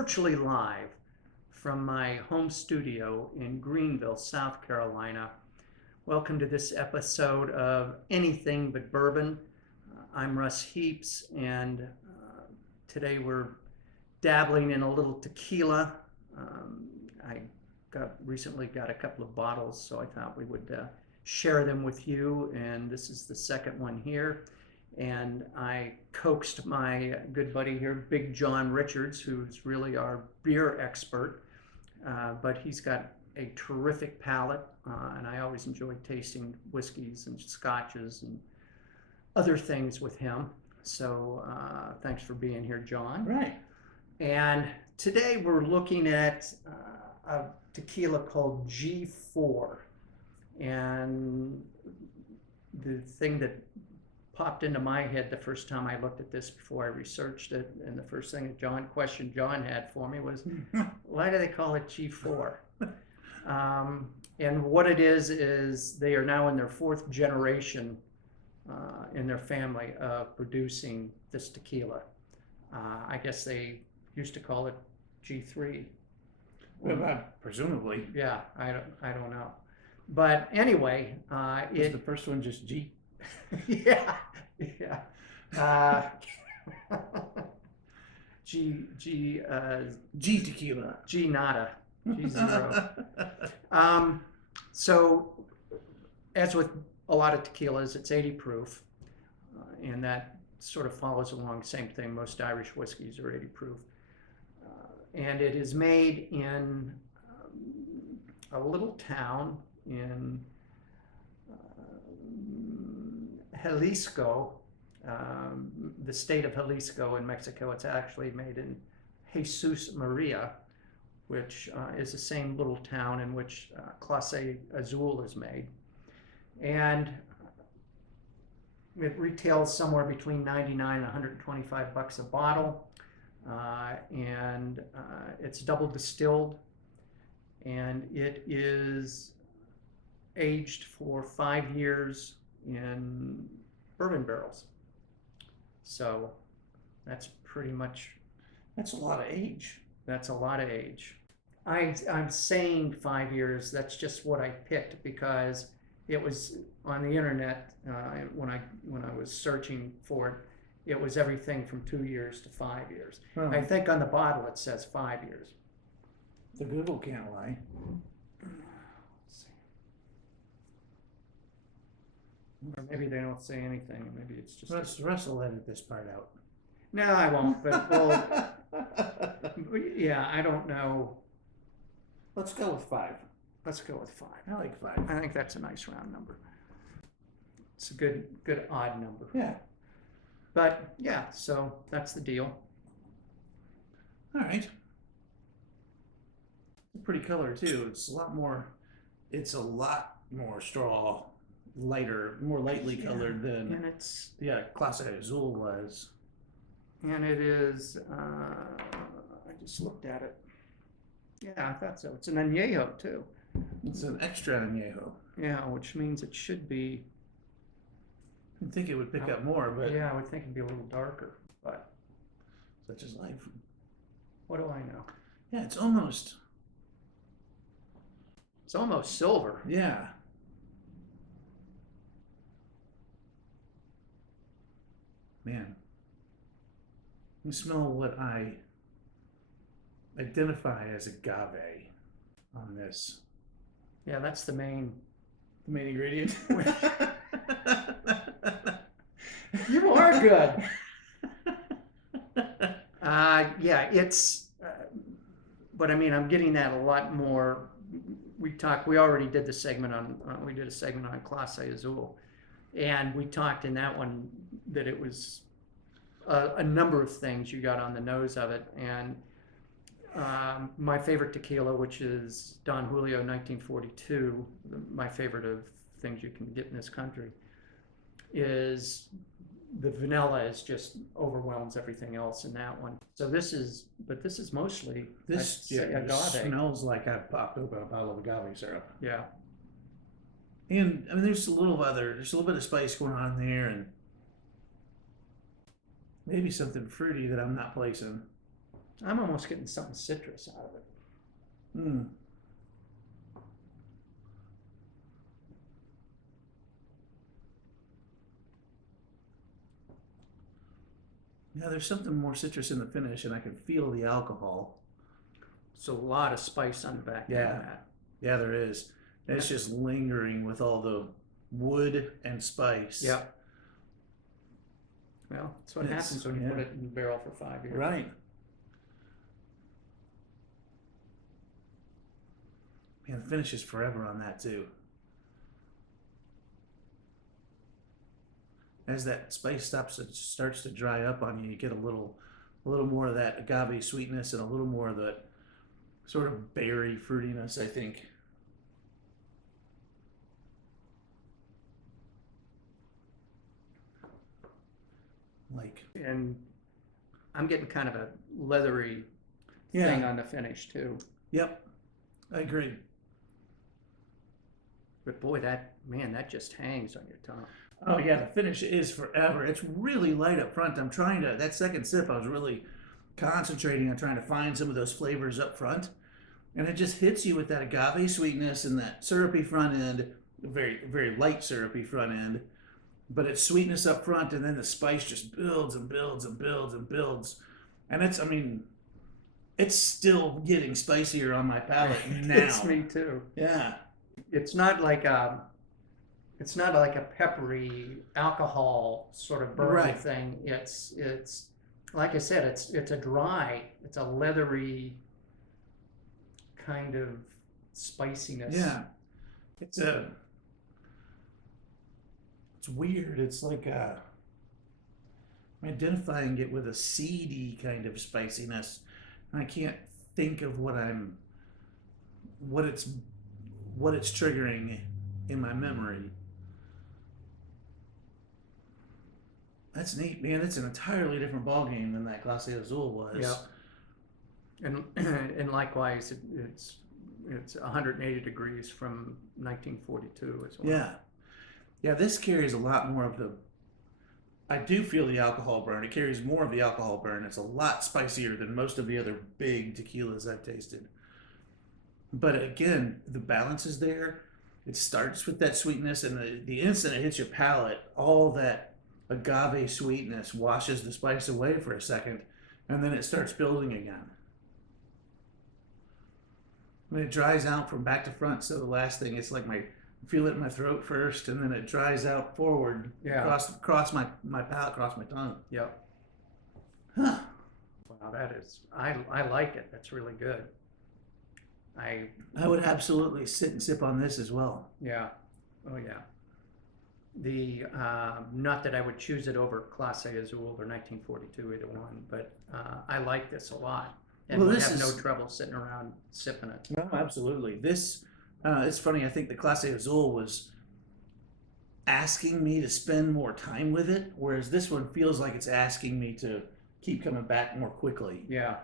virtually live from my home studio in Greenville, South Carolina. Welcome to this episode of Anything But Bourbon. I'm Russ Heaps, and today we're dabbling in a little tequila. I recently got a couple of bottles, so I thought we would share them with you, and this is the second one here. And I coaxed my good buddy here, Big John Richards, who's really our beer expert, but he's got a terrific palate, and I always enjoy tasting whiskeys and scotches and other things with him. So thanks for being here, John. Right. And today we're looking at a tequila called G4. And the thing that popped into my head the first time I looked at this before I researched it, and the first thing that question John had for me was, why do they call it G4? And what it is they are now in their fourth generation in their family of producing this tequila. I guess they used to call it G3. Presumably. Yeah, I don't know. But anyway, Was the first one just G? yeah. G tequila. G nada. G0. So as with a lot of tequilas, it's 80 proof, and that sort of follows along the same thing. Most Irish whiskeys are 80 proof, and it is made in a little town in Jalisco, the state of Jalisco in Mexico. It's actually made in Jesus Maria, which is the same little town in which Clase Azul is made. And it retails somewhere between 99 and 125 bucks a bottle. And it's double distilled, and it is aged for 5 years in bourbon barrels. So that's pretty much... That's a lot of age. That's a lot of age. I'm saying 5 years. That's just what I picked because it was on the internet when I was searching for it. It was everything from 2 years to 5 years. Oh. I think on the bottle it says 5 years. The Google can't lie. Or maybe they don't say anything. Maybe it's just... Russ will edit this part out. No, I won't. But well, yeah, I don't know. Let's go with 5. Let's go with 5. I like 5. I think that's a nice round number. It's a good odd number. Yeah. But yeah, so that's the deal. All right. Pretty color too. It's a lot more straw, lighter, more lightly colored than And it's... Clase Azul was. And it is, I just looked at it. Yeah, I thought so. It's an Anejo too. It's an Extra Anejo. Yeah, which means it should be... You'd think it would pick up more, but yeah, I would think it'd be a little darker, but such is life. what do I know? Yeah, it's almost silver. Yeah. Man. You smell what I identify as agave on this. Yeah, that's the main ingredient. You are good. Yeah, it's, but I mean, I'm getting that a lot more. We already did the segment on, we did a segment on Clase Azul, and we talked in that one that it was a number of things you got on the nose of it. And my favorite tequila, which is Don Julio 1942, my favorite of things you can get in this country, is the vanilla is just overwhelms everything else in that one. So this is mostly agave. Smells like I popped open a bottle of agave syrup. Yeah. And I mean, there's a little bit of spice going on there, and maybe something fruity that I'm not placing. I'm almost getting something citrus out of it. Mm. Yeah, there's something more citrus in the finish, and I can feel the alcohol. It's a lot of spice on the back end Yeah. of that. Yeah, there is. And it's just lingering with all the wood and spice. Yep. Well, that's what happens when you put it in the barrel for 5 years. Right. Man, the finish is forever on that too. As that spice starts to dry up on you, you get a little more of that agave sweetness and a little more of that sort of berry fruitiness, I think. Like, And I'm getting kind of a leathery thing on the finish too. Yep, I agree. But boy, that just hangs on your tongue. Oh yeah, the finish is forever. It's really light up front. That second sip, I was really concentrating on trying to find some of those flavors up front. And it just hits you with that agave sweetness and that syrupy front end, very, very light syrupy front end. But it's sweetness up front, and then the spice just builds and builds and builds and builds. And it's still getting spicier on my palate now. It's me too. Yeah. It's not like a peppery alcohol sort of bourbon thing. It's like I said, it's a leathery kind of spiciness. Yeah. It's weird. It's like I'm identifying it with a seedy kind of spiciness. And I can't think of what it's triggering in my memory. That's neat, man. It's an entirely different ballgame than that Clase Azul was. Yeah. And likewise, it's 180 degrees from 1942 as well. Yeah. Yeah, this carries a lot more of I do feel the alcohol burn. It carries more of the alcohol burn. It's a lot spicier than most of the other big tequilas I've tasted. But again, the balance is there. It starts with that sweetness, and the instant it hits your palate, all that agave sweetness washes the spice away for a second, and then it starts building again. When it dries out from back to front, so the last thing, it's like feel it in my throat first, and then it dries out forward across my palate, across my tongue. Yep. Huh. Wow, I like it. That's really good. I would absolutely sit and sip on this as well. Yeah. Oh yeah. Not that I would choose it over Clase Azul or 1942, either one, but I like this a lot. And we have no trouble sitting around sipping it. No, absolutely. This, it's funny, I think the Clase Azul was asking me to spend more time with it, whereas this one feels like it's asking me to keep coming back more quickly. Yeah.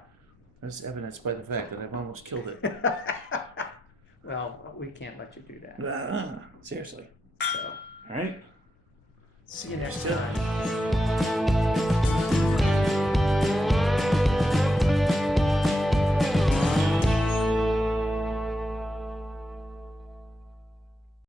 That's evidenced by the fact that I've almost killed it. Well, we can't let you do that. Seriously. So, all right. see you next time.